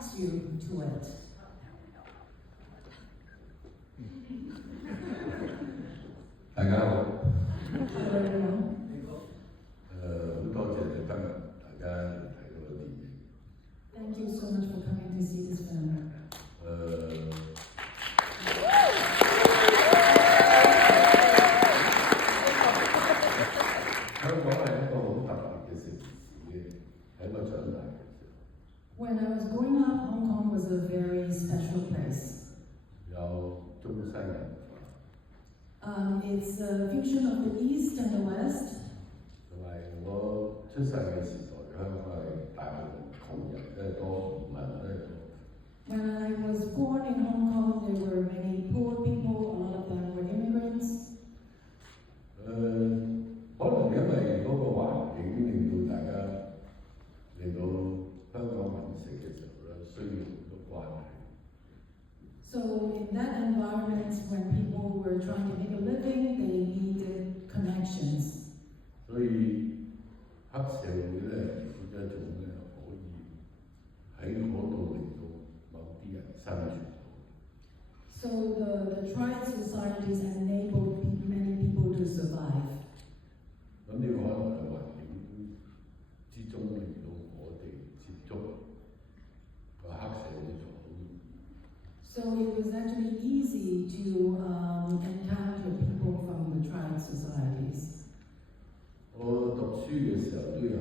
attracts you to it? 大家好。 Hello everyone. 好多謝今日大家嚟睇嗰個電影。Thank you so much for coming to see this film. 香港係一個好特別嘅城市，喺我長大嘅時候。 When I was growing up, Hong Kong was a very special place. 有中西文化。 It's a fusion of the East and the West. 同埋我出世嘅時代，香港係大部分窮人都係多，唔係都係多。 When I was born in Hong Kong, there were many poor people. A lot of them were immigrants. 可能因為嗰個環境令到大家嚟到香港揾食嘅時候咧，需要好多關係。 So in that environment, when people were trying to make a living, they needed connections. 所以黑社會咧，其中一種咧可以喺嗰度令到某啲人生存到。 So the triad societies enabled many people to survive. 咁呢個可能係環境之中令到我哋接觸個黑社會就好容易。 So it was actually easy to encounter people from the triad societies. 我讀書嘅時候都有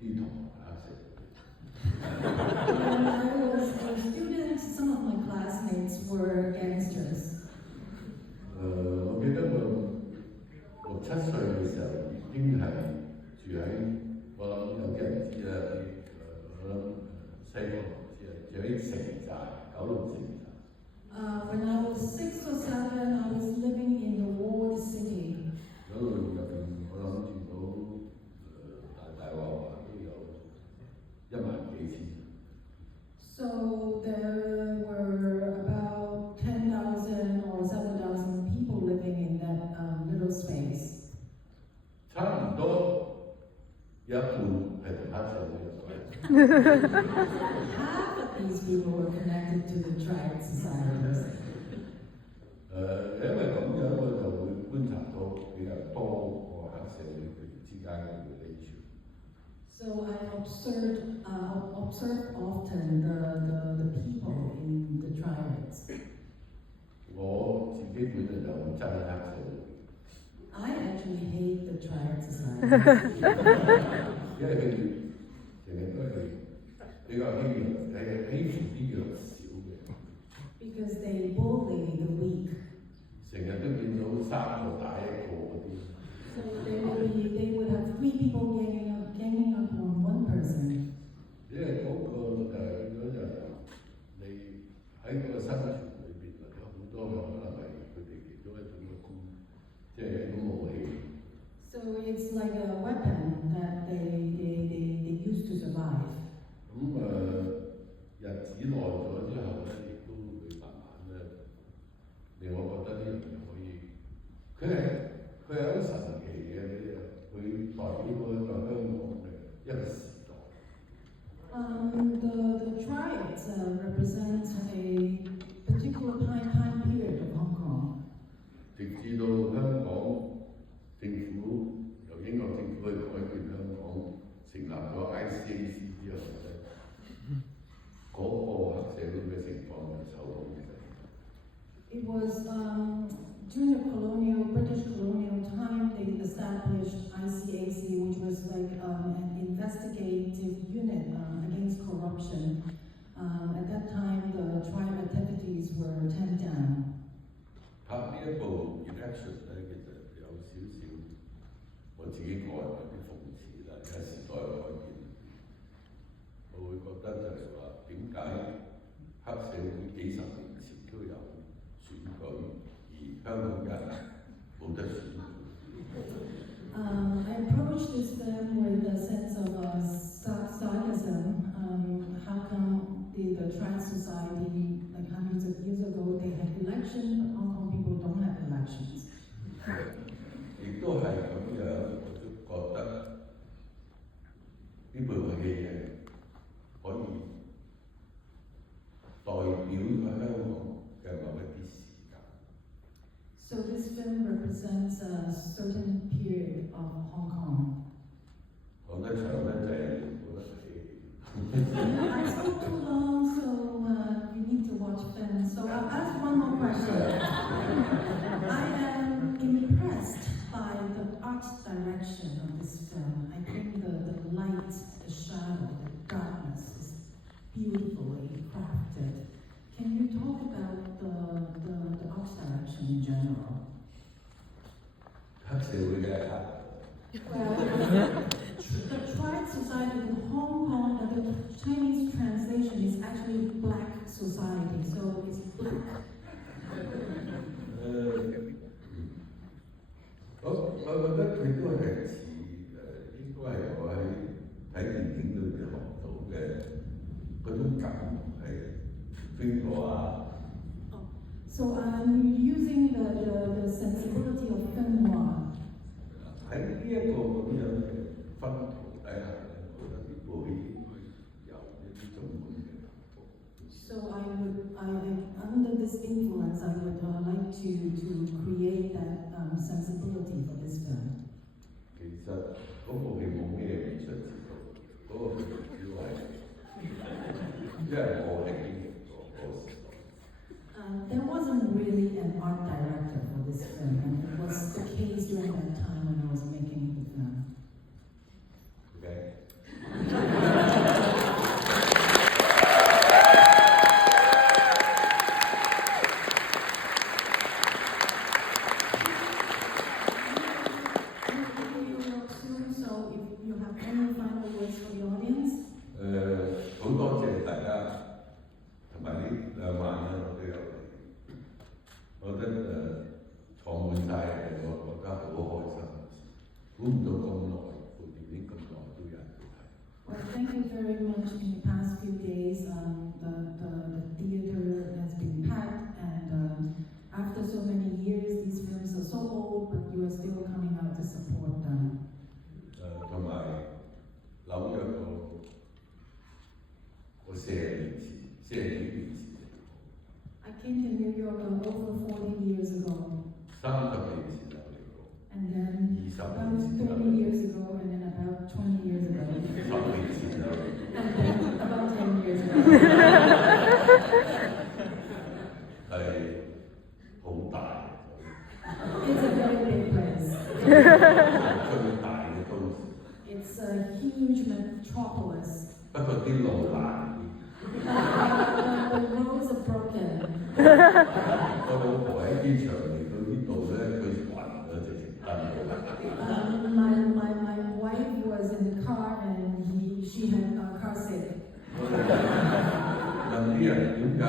啲同學黑社會。 When I was a student, some of my classmates were gangsters. 我記得我6、7歲嘅時候已經係住喺，我諗有啲人知啦，我諗西方唔知啊，住喺城寨，九龍城寨。 When I was 6 or 7, I was living in the walled city. 嗰度入邊，我諗住到大話都有1萬幾千。 So there were about 10,000 or 7,000 people living in that little space. 差唔多有一半係同黑社會有關。 Half of these people were connected to the triad societies. 因為咁樣我就會觀察到比較多個黑社會佢哋之間嘅 relation。 So I observed often the people in the triads. 我自己本人就好憎黑社會。 I actually hate the triad societies. 因為佢哋成日都係比較欺負啲弱小嘅。 Because they bully the weak. 成日都見到3個打1個嗰啲。 So they would have 3 people ganging up on one person. 因為嗰就你喺嗰個生存裏邊，或者好多嘅可能係佢哋其中一種嘅即係一種武器。 So it's like a weapon that they use to survive. 咁日子耐咗之後咧，亦都會慢慢咧，令我覺得呢樣嘢可以，佢係好神奇嘅呢樣，佢代表咗在香港嘅一個時代。The triads represent a particular time period of Hong Kong. 直至到香港政府由英國政府去改變香港，成立咗 ICAC 之後咧，嗰個黑社會嘅情況就受到影響。 It was during the British colonial time, they established ICAC, which was like an investigative unit against corruption. At that time, the triad activities were tamped down. 拍呢一部 election 咧，其實有少少我自己個人有啲諷刺啦，因為時代改變，我會覺得就係話點解黑社會幾十年前都有選舉，而香港人冇得選舉。 I approached this film with a sense of sarcasm. How come the triad society, like hundreds of years ago, they had elections, but Hong Kong people don't have elections? film represents a certain period of Hong Kong. 講得長咧就係冇得睇。I spoke too long, so you need to watch films. So I'll ask one more question. I am impressed by the art direction of this film. I think the light, the shadow, the darkness is beautifully crafted. Can you talk about the art direction in general? 黑社會嘅黑。Well, the triad society in Hong Kong, the Chinese translation is actually black society, so it's black. 我覺得佢都係似應該係我喺睇電影裏邊學到嘅嗰種感係邊個啊？ So I'm using the sensibility of film noir. 喺呢一個咁樣嘅分途底下咧，我覺得呢部戲應該有一啲中文嘅感覺。So under this influence, I would like to create that sensibility for this film. 其實嗰部戲冇咩演出指導，嗰個主要係因為我係經歷過嗰個時代。There wasn't really an art director for this film, and it was the case during that time when I was making the film. Okay. So if you have any final words for the audience? 好多謝大家，同埋呢2晚咧，我都有嚟。我覺得坐滿晒，我覺得好開心。估唔到咁耐，部電影咁耐都有人去睇。Well, thank you very much. In the past few days, the theater has been packed, and after so many years, these films are so old, but you are still coming out to support them. 同埋紐約我40年前，40幾年前。I came to New York over 40 years ago. 30年前就嚟過。And then about 30 years ago, and then about 20 years ago. 10年前就嚟。And then about 10 years ago. 係好大。It's a very big place. 最大嘅都市。It's a huge metropolis. 不過啲路爛啲。The roads are broken. 我老婆喺機場嚟到呢度咧，佢暈咗直情蹬到。My wife was in the car and she had a car sick. 問啲人點解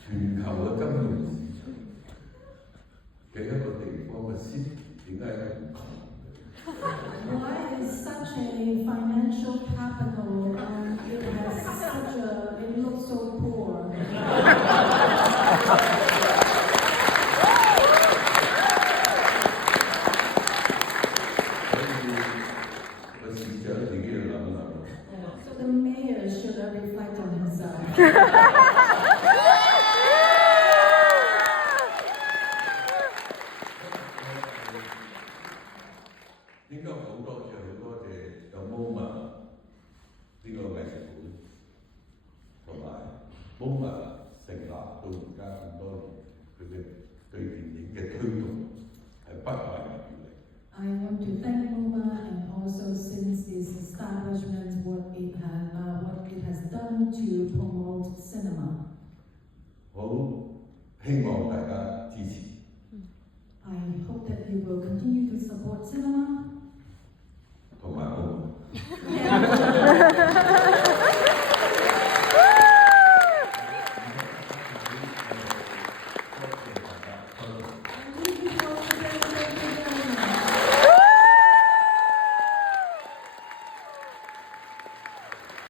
全球嘅金融市場嘅一個地方嘅 city 點解咁窮？ Why is such a financial capital it looks so poor? 所以個市長自己要諗諗。So the mayor should reflect on himself. 應該好多謝有 MoMA 呢個藝術館，同埋 MoMA 成立到而家咁多年，佢嘅對電影嘅推動係不遺餘力。I want to thank MoMA and also since its establishment what it has done to promote cinema. 好希望大家支持。I hope that you will continue to support cinema.